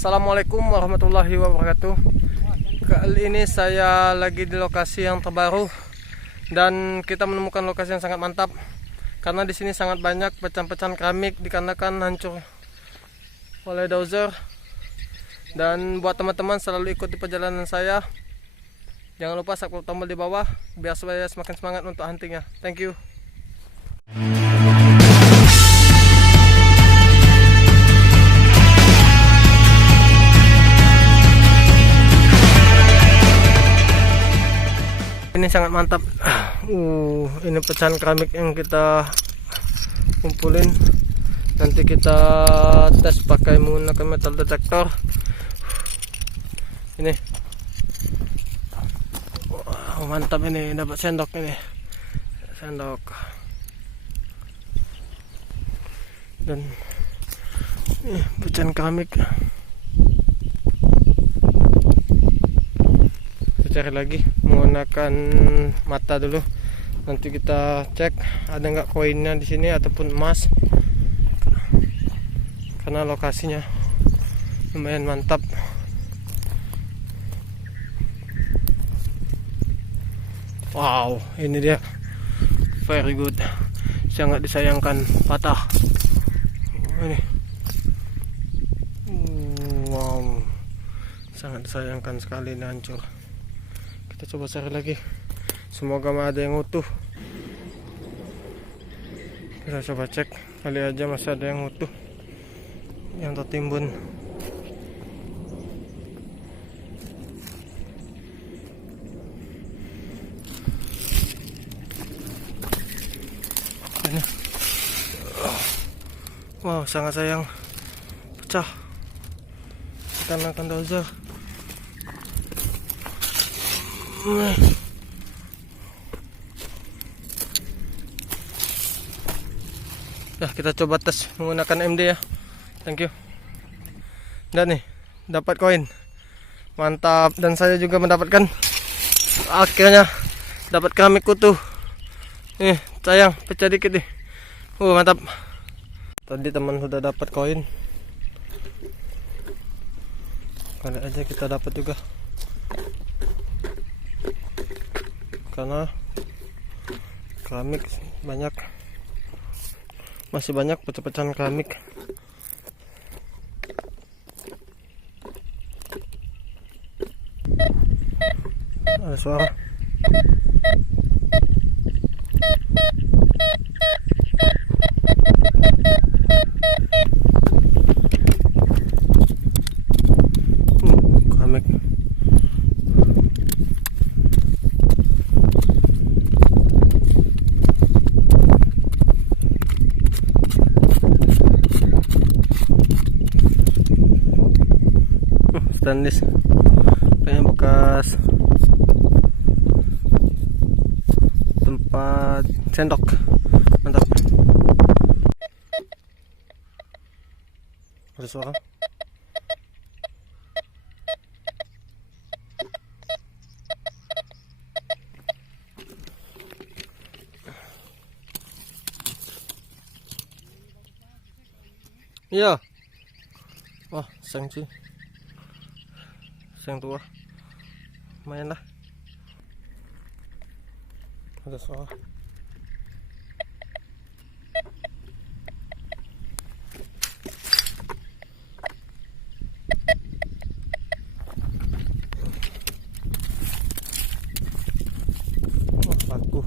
Assalamualaikum warahmatullahi wabarakatuh. Kali ini saya lagi di lokasi yang terbaru dan kita menemukan lokasi yang sangat mantap karena di sini sangat banyak pecahan-pecahan keramik dikarenakan hancur oleh dozer. Dan buat teman-teman selalu ikuti perjalanan saya. Jangan lupa subscribe tombol di bawah biar saya semakin semangat untuk huntingnya. Thank you. Ini sangat mantap. Ini pecahan keramik yang kita kumpulin. Nanti kita tes pakai menggunakan metal detektor. Ini, wow, mantap ini. Dapat sendok ini, sendok. Dan pecahan keramik. Cari lagi menggunakan mata dulu. Nanti kita cek ada nggak koinnya di sini ataupun emas, karena lokasinya lumayan mantap. Wow, ini dia, very good, sangat disayangkan patah. Ini, wow, sangat disayangkan sekali ini hancur. Kita coba cari lagi, semoga ada yang utuh. Kita coba cek, kali aja masih ada yang utuh yang tertimbun. Ini, wow, sangat sayang pecah karena akan dozer. Ya, kita coba tes menggunakan MD ya. Thank you. Dan nih, dapat koin. Mantap. Dan saya juga mendapatkan, akhirnya dapat keramik utuh. Nih, sayang pecah dikit nih. Mantap. Tadi teman sudah dapat koin. Kali aja kita dapat juga. Karena keramik banyak, masih banyak pecah-pecahan keramik. Ada suara. Keramik. Stainless, kayaknya bekas tempat sendok. Mantap. Ada suara. Iya. Wah, sang sih. Yang tua lumayan lah. Ada suara. Paku.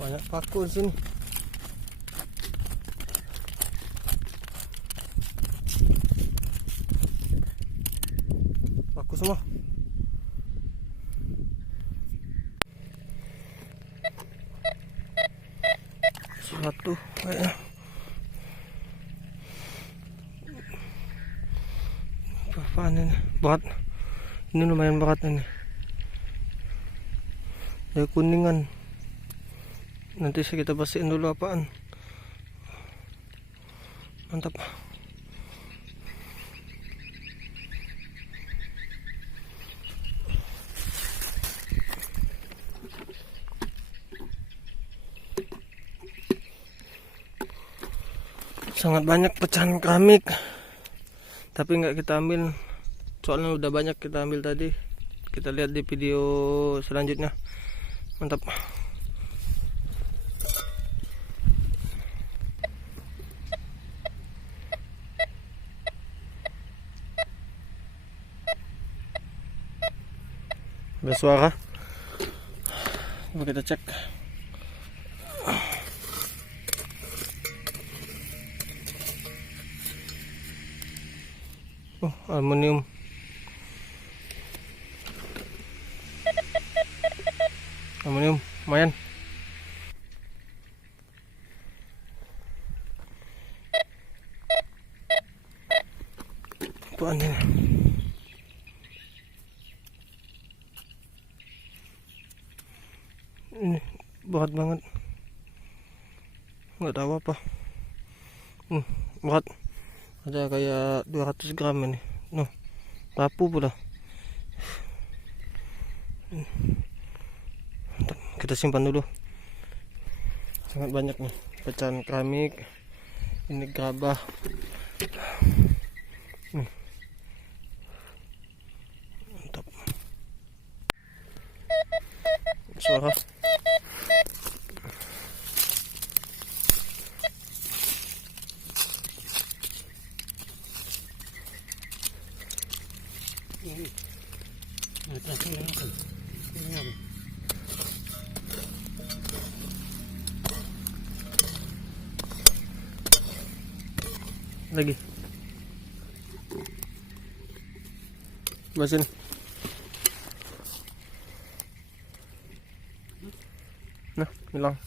Banyak paku di sini. Paku semua. Satu kayaknya. Apaan ini? Berat. Ini lumayan berat ini. Ya kuningan. Nanti kita bersihin dulu apaan. Mantap. Sangat banyak pecahan keramik, tapi nggak kita ambil soalnya udah banyak kita ambil tadi. Kita lihat di video selanjutnya. Mantap. Ada suara. Coba kita cek. Oh, aluminium. Aluminium, lumayan. Apaan ini? Ini berat banget. Nggak tahu apa. Berat. Ada kayak 200 gram ini. Noh, rapuh pula. Kita simpan dulu. Sangat banyak nih pecahan keramik. Ini gerabah. Mantap. Suara. Lagi. Basin. Nah, hilang.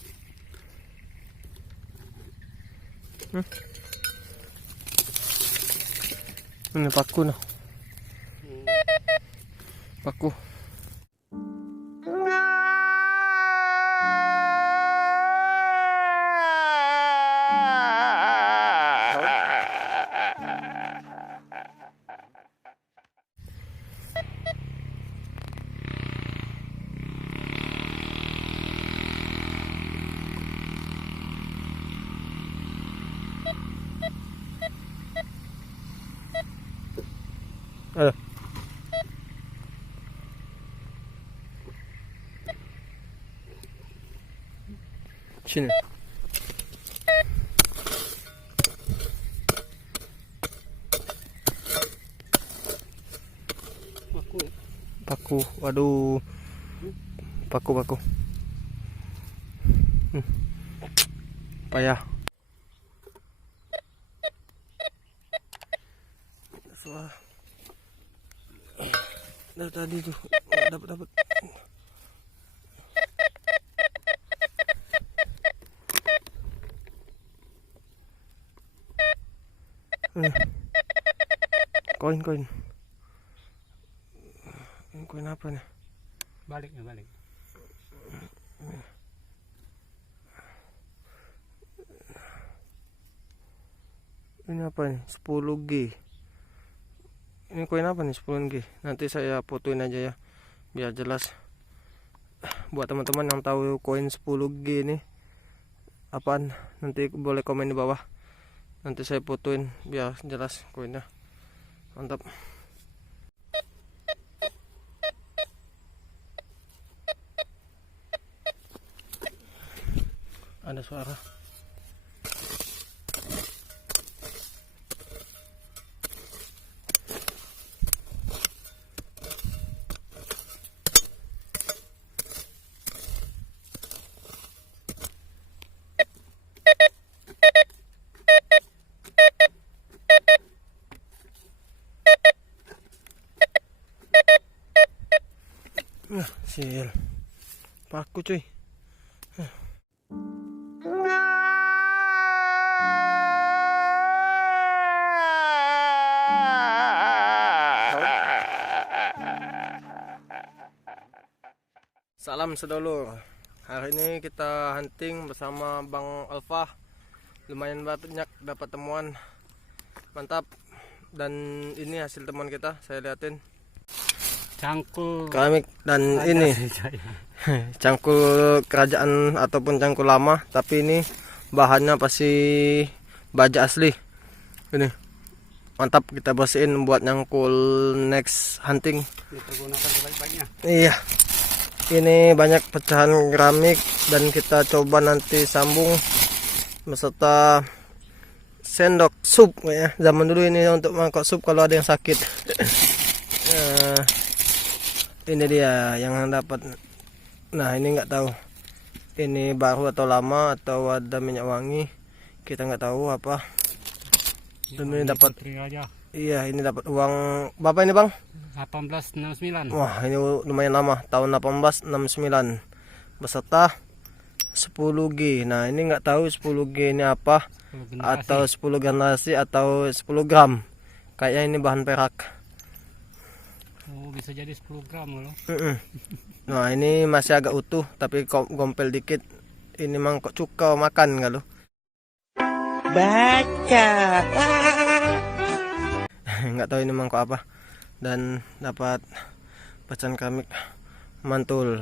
Ini paku nah. Paku. Ada. Sini. Paku. Waduh. Paku. Payah. Suara. Dari tadi tuh dapat. Koin. Koin apa nih? Balik. Ini apa nih? 10G. Ini koin apa nih 10G? Nanti saya fotoin aja ya, biar jelas. Buat teman-teman yang tahu koin 10G ini apaan, nanti boleh komen di bawah. Nanti saya fotoin biar jelas koinnya. Mantap. Ada suara. Sial. Paku cuy. Salam sedulur. Hari ini kita hunting bersama Bang Alfa lumayan banyak dapat temuan, mantap. Dan ini hasil temuan kita, saya liatin cangkul keramik dan ini cangkul kerajaan ataupun cangkul lama, tapi ini bahannya pasti baja asli. Ini mantap, kita bersihin buat nyangkul next hunting. dipergunakan sebaik-baiknya. Iya, ini banyak pecahan keramik dan kita coba nanti sambung beserta sendok sup ya. Zaman dulu ini untuk mangkok sup kalau ada yang sakit. Ini dia yang dapat. Nah, ini nggak tahu ini baru atau lama atau ada minyak wangi, kita nggak tahu apa. Dan ini dapat, iya ini dapat uang berapa ini bang? 1869. Wah, ini lumayan lama, tahun 1869 beserta 10G. Nah, ini nggak tahu 10G ini apa, 10 generasi. atau 10 generasi atau 10 gram. Kayaknya ini bahan perak. Oh, bisa jadi 10 gram loh. Nah, ini masih agak utuh tapi gompel dikit. Ini mangkok cuka makan nggak lo? Baca. Nggak tahu ini mangkok apa. Dan dapat pecahan keramik mantul.